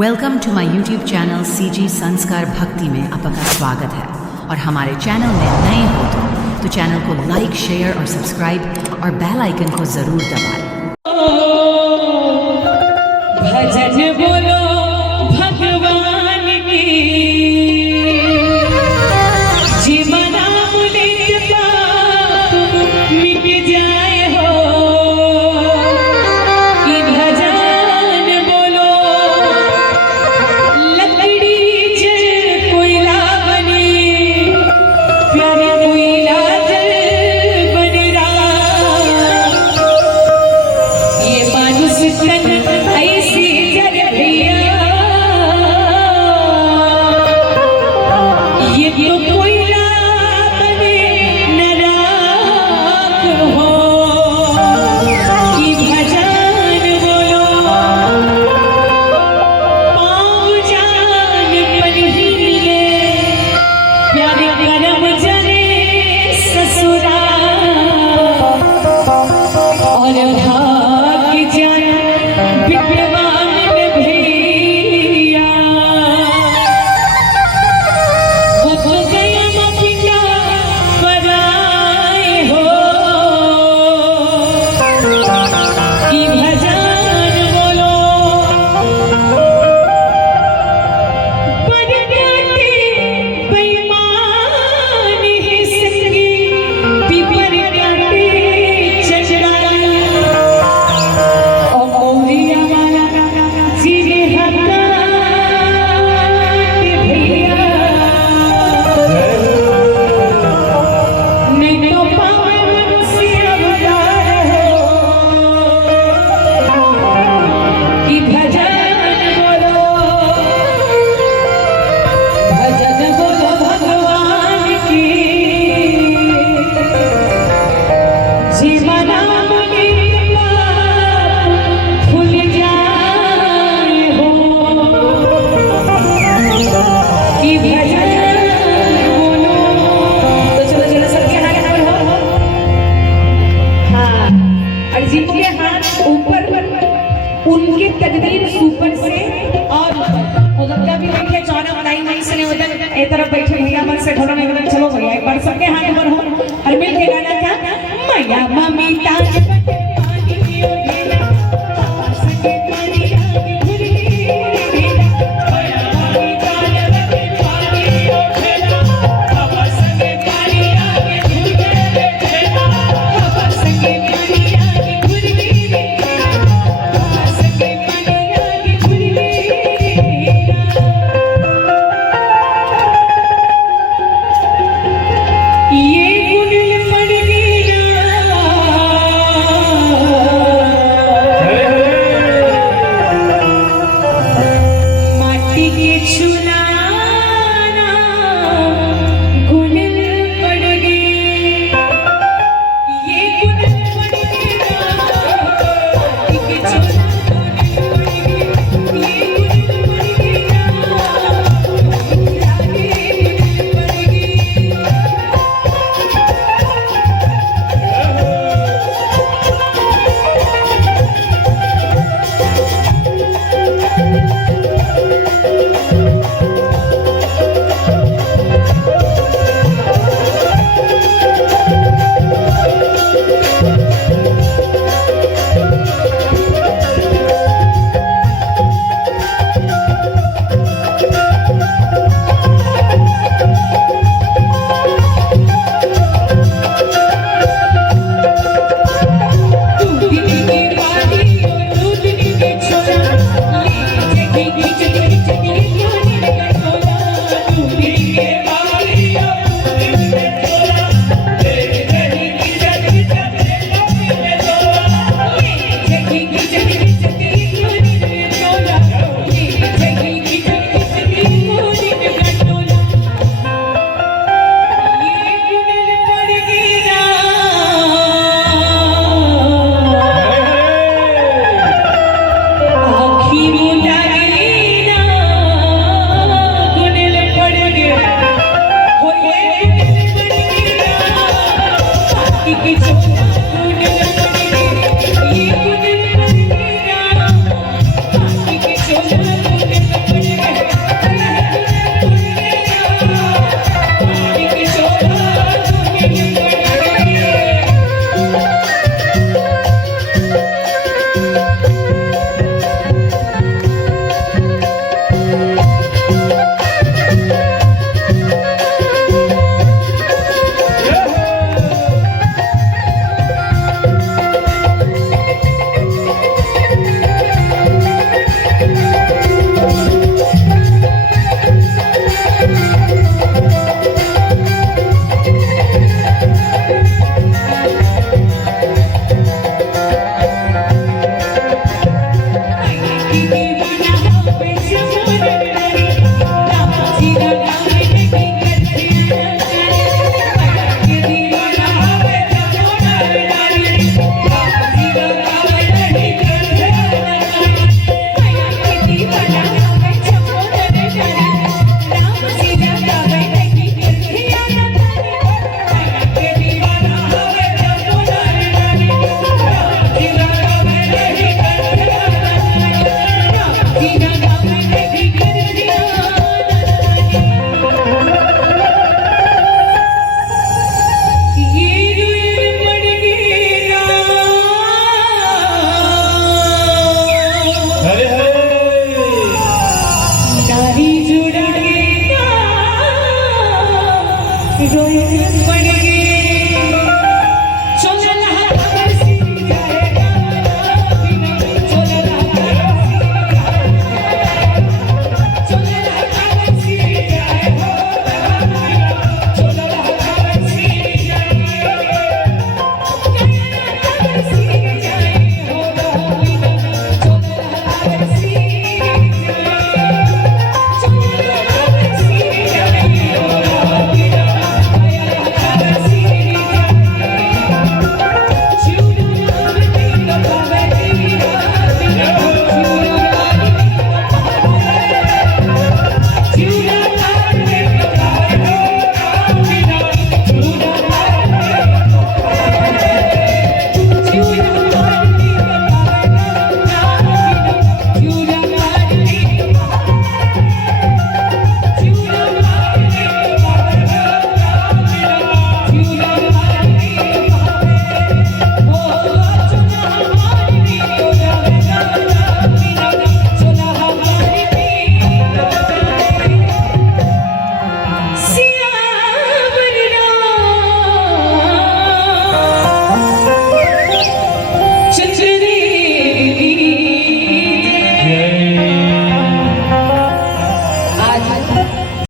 Welcome to my YouTube channel CG Sanskar Bhakti में आपका स्वागत है। और हमारे चैनल में नए हो तो चैनल को लाइक, शेयर और सब्सक्राइब और बेल आइकन को जरूर दबाएं। भजन बोलो भगवान की, जीवन अमृत पाप मिट जाए हो कि भजन बोलो लकड़ी जल कोयला बनी, प्यारे कोयला जल बन रहा, ये मानुष तन ऐसी जल भैया, ये तो कोयला बने न राख हो कि भजन बोलो, पाँव जान पनहीले, प्यारे करम जने ससुरा, और भाग्य जान विद्वान भैया, हो गया पिता पराए हो कि भजन बोलो, बरगाते बेईमान है संगी, पीपर काटे चंचलाई, और मौलिया वाला सीधे हकाट भैया, नहीं तो पावे मनुष्य अवतार हो कि भजन बोलो भगवान की, जीवन अमृत पाप भूल जाए हो कि भजन बोलो। तो चलो चलो सबके हाथ बढ़ाओ, हाँ, और जिनके हाथ ऊपर उनकी तकदीर सुपर से, और उधर भी बैठे चौना बनाई नहीं से नहीं उधर एक तरफ बैठे भैया मन से ढोलो नहीं उधर, चलो भैया एक बार सबके हाथ ऊपर हो और मिल के गाना था, मैया मम्मी ताज बटे पानी पियो ढेला, आस के पानी आगे घुर गई, मैया मम्मी ताज बटे पानी पियो ढेला, आस के पानी आगे घुर गई ढेला, आस के पानी आगे घुर गई, आस के पानी आगे घुर गई, ये गुंडल पड़ गया माटी के चूल्हे